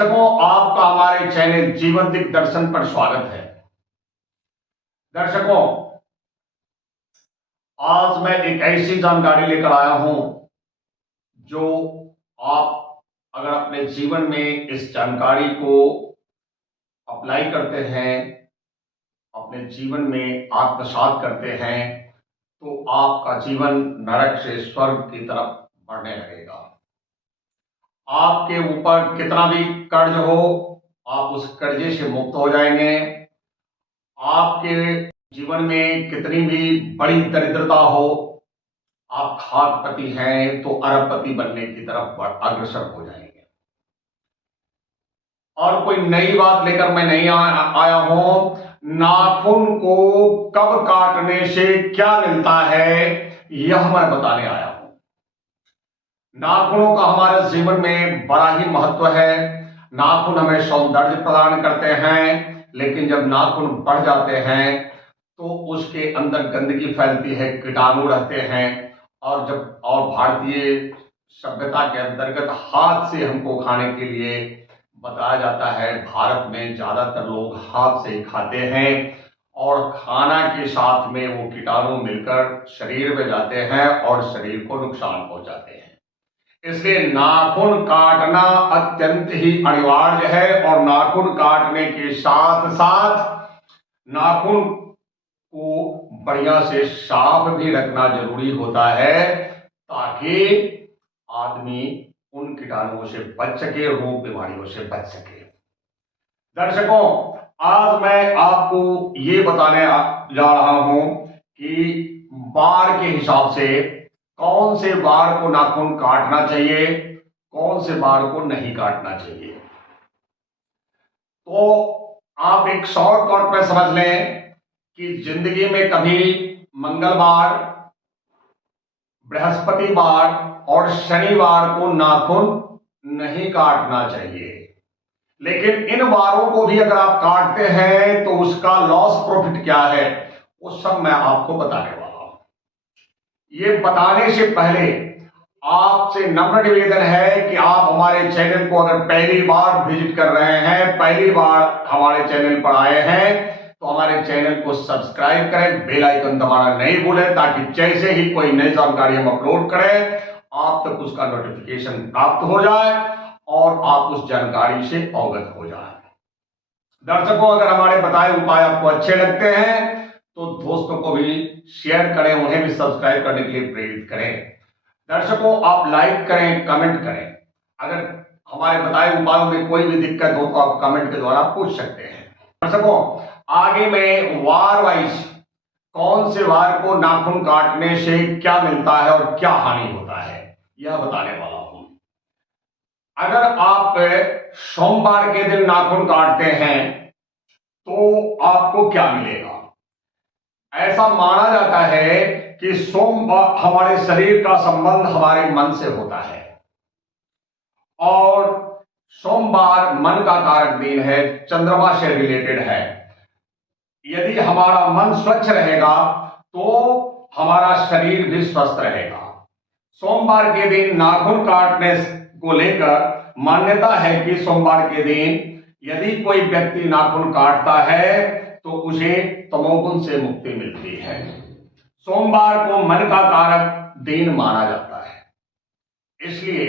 दर्शकों, आपका हमारे चैनल जीवन दिग्दर्शन पर स्वागत है। दर्शकों, आज मैं एक ऐसी जानकारी लेकर आया हूं जो आप अगर अपने जीवन में इस जानकारी को अप्लाई करते हैं, अपने जीवन में आत्मसात करते हैं, तो आपका जीवन नरक से स्वर्ग की तरफ बढ़ने लगेगा। आपके ऊपर कितना भी कर्ज हो, आप उस कर्जे से मुक्त हो जाएंगे। आपके जीवन में कितनी भी बड़ी दरिद्रता हो, आप खाकपति हैं तो अरबपति बनने की तरफ अग्रसर हो जाएंगे। और कोई नई बात लेकर मैं नहीं आया हूं। नाखून को कब काटने से क्या मिलता है, यह मैं बताने आया हूं। नाखूनों का हमारे जीवन में बड़ा ही महत्व है। नाखून हमें सौंदर्य प्रदान करते हैं, लेकिन जब नाखून बढ़ जाते हैं तो उसके अंदर गंदगी फैलती है, कीटाणु रहते हैं। और भारतीय सभ्यता के अंतर्गत हाथ से हमको खाने के लिए बताया जाता है। भारत में ज्यादातर लोग हाथ से खाते हैं और खाना के साथ में वो कीटाणु मिलकर शरीर में जाते हैं और शरीर को नुकसान पहुंचाते हैं। इसलिए नाखून काटना अत्यंत ही अनिवार्य है और नाखून काटने के साथ साथ नाखून को बढ़िया से साफ भी रखना जरूरी होता है, ताकि आदमी उन कीटाणुओं से बच सके, रोग बीमारियों से बच सके। दर्शकों, आज मैं आपको ये बताने जा रहा हूं कि बार के हिसाब से कौन से बार को नाखून काटना चाहिए, कौन से बार को नहीं काटना चाहिए। तो आप एक शॉर्टकट में समझ लें कि जिंदगी में कभी मंगलवार, बृहस्पतिवार और शनिवार को नाखून नहीं काटना चाहिए। लेकिन इन वारों को भी अगर आप काटते हैं तो उसका लॉस प्रॉफिट क्या है, वो सब मैं आपको बताने वाला हूं। ये बताने से पहले आपसे नम्र निवेदन है कि आप हमारे चैनल को अगर पहली बार विजिट कर रहे हैं, पहली बार हमारे चैनल पर आए हैं, तो हमारे चैनल को सब्सक्राइब करें, बेल आइकन दबाना नहीं भूलें, ताकि जैसे ही कोई नई जानकारी हम अपलोड करें आप तक उसका नोटिफिकेशन प्राप्त हो जाए और आप उस जानकारी से अवगत हो जाए। दर्शकों, अगर हमारे बताए उपाय आपको अच्छे लगते हैं तो दोस्तों को भी शेयर करें, उन्हें भी सब्सक्राइब करने के लिए प्रेरित करें। दर्शकों, आप लाइक करें, कमेंट करें। अगर हमारे बताए उपायों में कोई भी दिक्कत हो तो आप कमेंट के द्वारा पूछ सकते हैं। दर्शकों, आगे मैं वार वाइज कौन से वार को नाखून काटने से क्या मिलता है और क्या हानि होता है, यह बताने वाला हूं। अगर आप सोमवार के दिन नाखून काटते हैं तो आपको क्या मिलेगा। ऐसा माना जाता है कि सोमवार हमारे शरीर का संबंध हमारे मन से होता है और सोमवार मन का कारक दिन है, चंद्रमा से रिलेटेड है। यदि हमारा मन स्वच्छ रहेगा तो हमारा शरीर भी स्वस्थ रहेगा। सोमवार के दिन नाखून काटने को लेकर मान्यता है कि सोमवार के दिन यदि कोई व्यक्ति नाखून काटता है तो उसे तमोगुण से मुक्ति मिलती है। सोमवार को मन का कारक दिन माना जाता है, इसलिए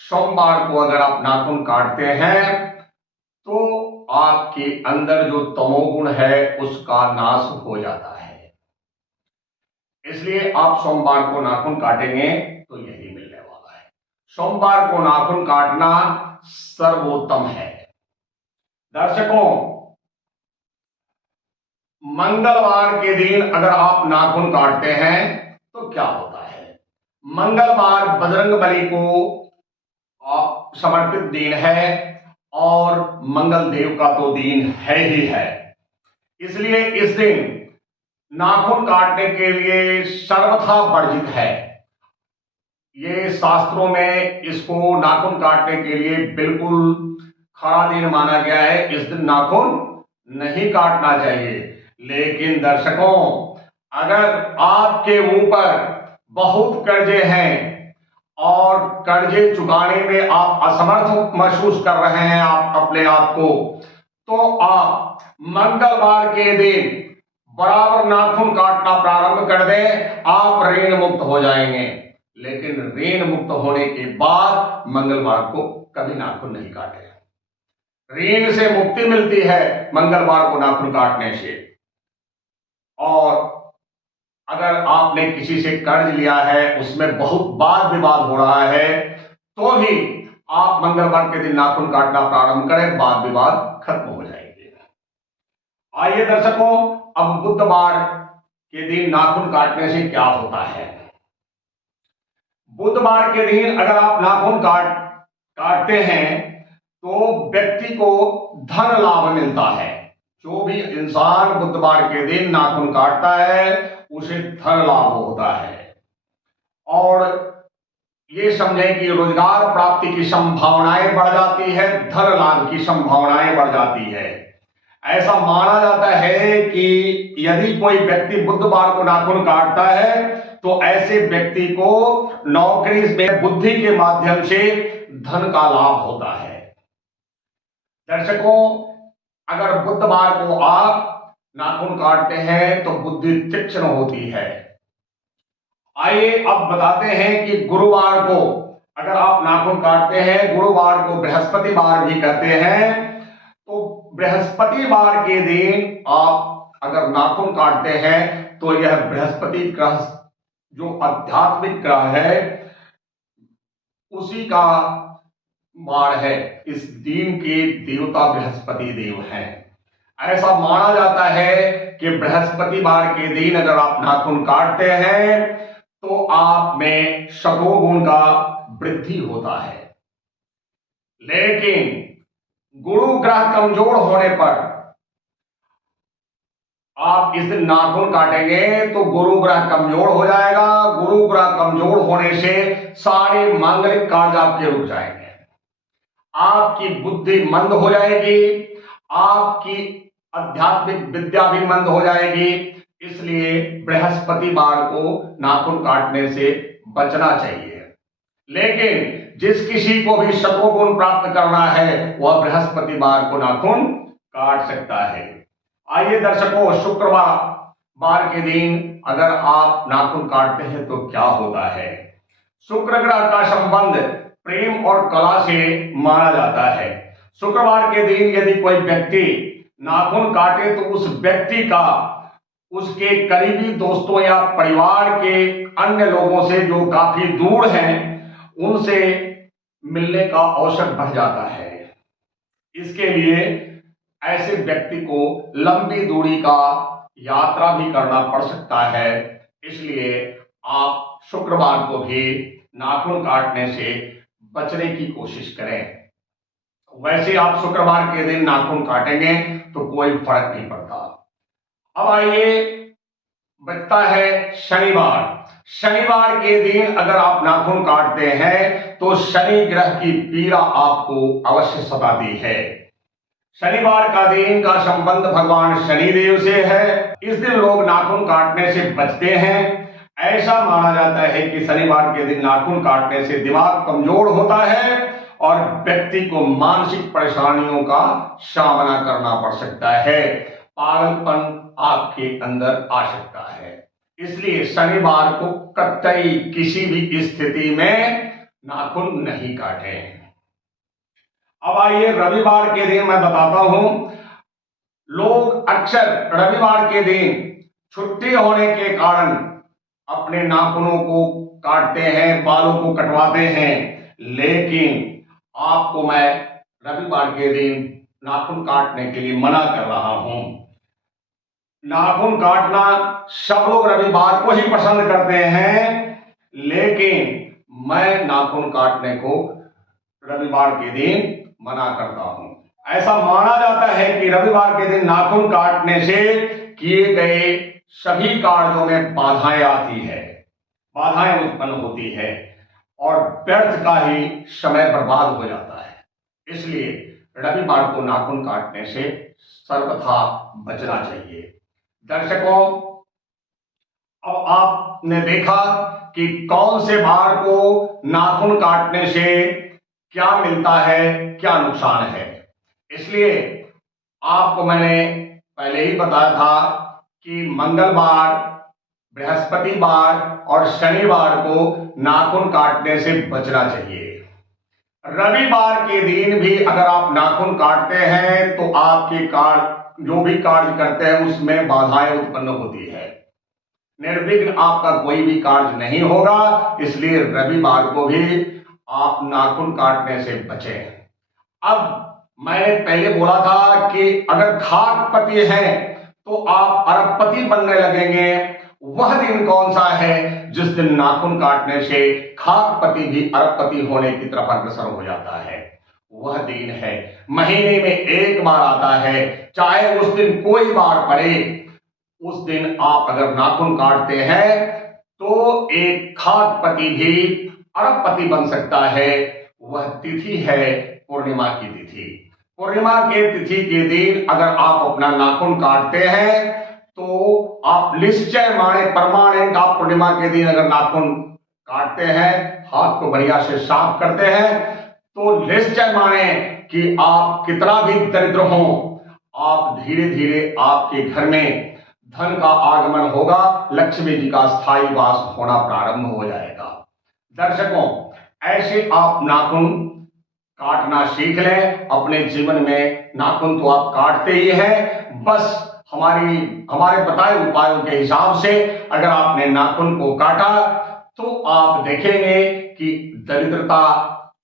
सोमवार को अगर आप नाखून काटते हैं तो आपके अंदर जो तमोगुण है उसका नाश हो जाता है। इसलिए आप सोमवार को नाखून काटेंगे तो यही मिलने वाला है। सोमवार को नाखून काटना सर्वोत्तम है। दर्शकों, मंगलवार के दिन अगर आप नाखून काटते हैं तो क्या होता है। मंगलवार बजरंगबली को समर्पित दिन है और मंगल देव का तो दिन है ही है। इसलिए इस दिन नाखून काटने के लिए सर्वथा वर्जित है। ये शास्त्रों में इसको नाखून काटने के लिए बिल्कुल खरा दिन माना गया है। इस दिन नाखून नहीं काटना चाहिए। लेकिन दर्शकों, अगर आपके ऊपर बहुत कर्जे हैं और कर्जे चुकाने में आप असमर्थ महसूस कर रहे हैं आप अपने आप को, तो आप मंगलवार के दिन बराबर नाखून काटना प्रारंभ कर दें, आप ऋण मुक्त हो जाएंगे। लेकिन ऋण मुक्त होने के बाद मंगलवार को कभी नाखून नहीं काटें। ऋण से मुक्ति मिलती है मंगलवार को नाखून काटने से। और अगर आपने किसी से कर्ज लिया है, उसमें बहुत वाद विवाद हो रहा है, तो भी आप मंगलवार के दिन नाखून काटना प्रारंभ करें, वाद विवाद खत्म हो जाएंगे। आइए दर्शकों, अब बुधवार के दिन नाखून काटने से क्या होता है। बुधवार के दिन अगर आप नाखून काटते हैं तो व्यक्ति को धन लाभ मिलता है। जो भी इंसान बुधवार के दिन नाखून काटता है उसे धन लाभ होता है। और ये समझें कि रोजगार प्राप्ति की संभावनाएं बढ़ जाती है, धन लाभ की संभावनाएं बढ़ जाती है। ऐसा माना जाता है कि यदि कोई व्यक्ति बुधवार को नाखून काटता है तो ऐसे व्यक्ति को नौकरी में बुद्धि के माध्यम से धन का लाभ होता है। दर्शकों, अगर बुधवार को आप नाखून काटते हैं तो बुद्धि तीक्ष्ण होती है। आइए अब बताते हैं कि गुरुवार को अगर आप नाखून काटते हैं, गुरुवार को बृहस्पतिवार भी कहते हैं, तो बृहस्पतिवार के दिन आप अगर नाखून काटते हैं तो यह बृहस्पति ग्रह जो आध्यात्मिक ग्रह है उसी का वार है। इस दिन के देवता बृहस्पति देव हैं। ऐसा माना जाता है कि बृहस्पतिवार के दिन अगर आप नाखून काटते हैं तो आप में सतोगुण का वृद्धि होता है। लेकिन गुरु ग्रह कमजोर होने पर आप इस दिन नाखून काटेंगे तो गुरु ग्रह कमजोर हो जाएगा। गुरु ग्रह कमजोर होने से सारे मांगलिक कार्य आपके रुक जाएंगे, आपकी बुद्धि मंद हो जाएगी, आपकी आध्यात्मिक विद्या भी मंद हो जाएगी। इसलिए बृहस्पतिवार को नाखून काटने से बचना चाहिए। लेकिन जिस किसी को भी सतोगुण प्राप्त करना है वह बृहस्पतिवार को नाखून काट सकता है। आइए दर्शकों, शुक्रवार के दिन अगर आप नाखून काटते हैं तो क्या होता है। शुक्र ग्रह का संबंध प्रेम और कला से माना जाता है। शुक्रवार के दिन यदि कोई व्यक्ति नाखून काटे तो उस व्यक्ति का उसके करीबी दोस्तों या परिवार के अन्य लोगों से जो काफी दूर हैं उनसे मिलने का अवसर बढ़ जाता है। इसके लिए ऐसे व्यक्ति को लंबी दूरी का यात्रा भी करना पड़ सकता है। इसलिए आप शुक्रवार को भी नाखून काटने से बचने की कोशिश करें। वैसे आप शुक्रवार के दिन नाखून काटेंगे तो कोई फर्क नहीं पड़ता। अब आइए बचता है शनिवार। शनिवार के दिन अगर आप नाखून काटते हैं तो शनि ग्रह की पीड़ा आपको अवश्य सताती है। शनिवार का दिन का संबंध भगवान शनिदेव से है। इस दिन लोग नाखून काटने से बचते हैं। ऐसा माना जाता है कि शनिवार के दिन नाखून काटने से दिमाग कमजोर होता है और व्यक्ति को मानसिक परेशानियों का सामना करना पड़ सकता है, पागलपन आपके अंदर आ सकता है। इसलिए शनिवार को कतई किसी भी स्थिति में नाखून नहीं काटें। अब आइए रविवार के दिन मैं बताता हूं। लोग अक्सर रविवार के दिन छुट्टी होने के कारण अपने नाखूनों को काटते हैं, बालों को कटवाते हैं। लेकिन आपको मैं रविवार के दिन नाखून काटने के लिए मना कर रहा हूं। नाखून काटना सब लोग रविवार को ही पसंद करते हैं, लेकिन मैं नाखून काटने को रविवार के दिन मना करता हूं। ऐसा माना जाता है कि रविवार के दिन नाखून काटने से किए गए सभी कार्यों में बाधाएं आती है, बाधाएं उत्पन्न होती है और व्यर्थ का ही समय बर्बाद हो जाता है। इसलिए रविवार को नाखून काटने से सर्वथा बचना चाहिए। दर्शकों, अब आप आपने देखा कि कौन से बार को नाखून काटने से क्या मिलता है, क्या नुकसान है। इसलिए आपको मैंने पहले ही बताया था कि मंगलवार, बृहस्पतिवार और शनिवार को नाखून काटने से बचना चाहिए। रविवार के दिन भी अगर आप नाखून काटते हैं तो आपके कार्य, जो भी कार्य करते हैं उसमें बाधाएं उत्पन्न होती है, निर्विघ्न आपका कोई भी कार्य नहीं होगा। इसलिए रविवार को भी आप नाखून काटने से बचें। अब मैंने पहले बोला था कि अगर खाकपति हैं तो आप अरबपति बनने लगेंगे। वह दिन कौन सा है जिस दिन नाखून काटने से खाकपति भी अरबपति होने की तरफ अग्रसर हो जाता है? वह दिन है, महीने में एक बार आता है, चाहे उस दिन कोई बार पड़े। उस दिन आप अगर नाखून काटते हैं तो एक खाकपति भी अरबपति बन सकता है। वह तिथि है पूर्णिमा की तिथि। पूर्णिमा के तिथि के दिन अगर आप अपना नाखून काटते हैं तो आप निश्चय माने, परमानेंट, आप पूर्णिमा के दिन अगर नाखून काटते हैं, हाथ को बढ़िया से साफ करते हैं, तो निश्चय माने कि आप कितना भी दरिद्र हो, आप धीरे धीरे आपके घर में धन का आगमन होगा, लक्ष्मी जी का स्थायी वास होना प्रारंभ हो जाएगा। दर्शकों, ऐसे आप नाखून काटना सीख लें अपने जीवन में। नाखून तो आप काटते ही हैं, बस हमारे बताए उपायों के हिसाब से अगर आपने नाखून को काटा तो आप देखेंगे कि दरिद्रता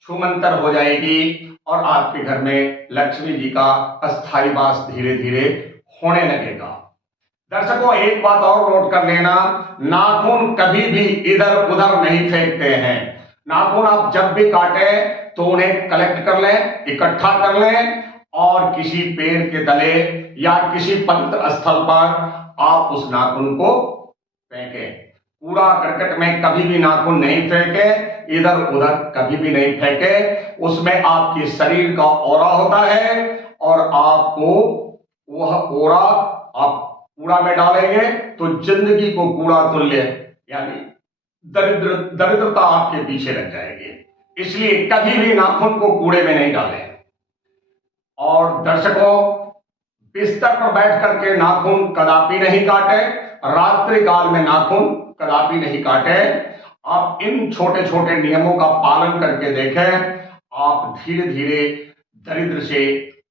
छूमंतर हो जाएगी और आपके घर में लक्ष्मी जी का अस्थायी वास धीरे धीरे होने लगेगा। दर्शकों, एक बात और नोट कर लेना, नाखून कभी भी इधर उधर नहीं फेंकते हैं। नाखून आप जब भी काटे तो उन्हें कलेक्ट कर लें, इकट्ठा कर लें और किसी पेड़ के तले या किसी पवित्र स्थल पर आप उस नाखून को फेंकें। कूड़ा करकट में कभी भी नाखून नहीं फेंके, इधर उधर कभी भी नहीं फेंके। उसमें आपके शरीर का ऑरा होता है और आपको वह ऑरा आप कूड़ा में डालेंगे तो जिंदगी को कूड़ा तुल्य, यानी दरिद्रता आपके पीछे लग जाएगी। इसलिए कभी भी नाखून को कूड़े में नहीं डालें। और दर्शकों, बिस्तर पर बैठ करके नाखून कदापि नहीं काटे, रात्रि काल में नाखून कदापि नहीं काटे। आप इन छोटे छोटे नियमों का पालन करके देखें, आप धीरे धीरे दरिद्र से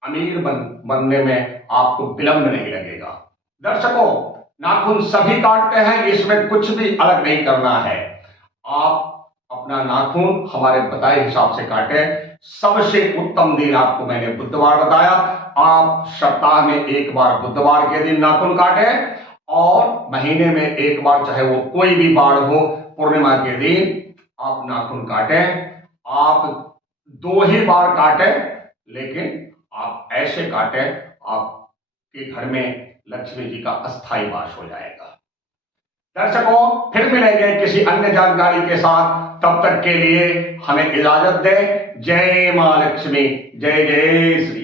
अमीर बनने में आपको विलंब नहीं लगेगा। दर्शकों, नाखून सभी काटते हैं, इसमें कुछ भी अलग नहीं करना है। आप अपना नाखून हमारे बताए हिसाब से काटे। सबसे उत्तम दिन आपको मैंने बुधवार बताया। आप सप्ताह में एक बार बुधवार के दिन नाखून काटें और महीने में एक बार, चाहे वो कोई भी बार हो, पूर्णिमा के दिन आप नाखून काटें। आप 2 ही बार काटें, लेकिन आप ऐसे काटें आपके घर में लक्ष्मी जी का अस्थायी वास हो जाएगा। दर्शकों, फिर मिलेंगे किसी अन्य जानकारी के साथ। तब तक के लिए हमें इजाजत दें। जय मां लक्ष्मी, जय जय श्री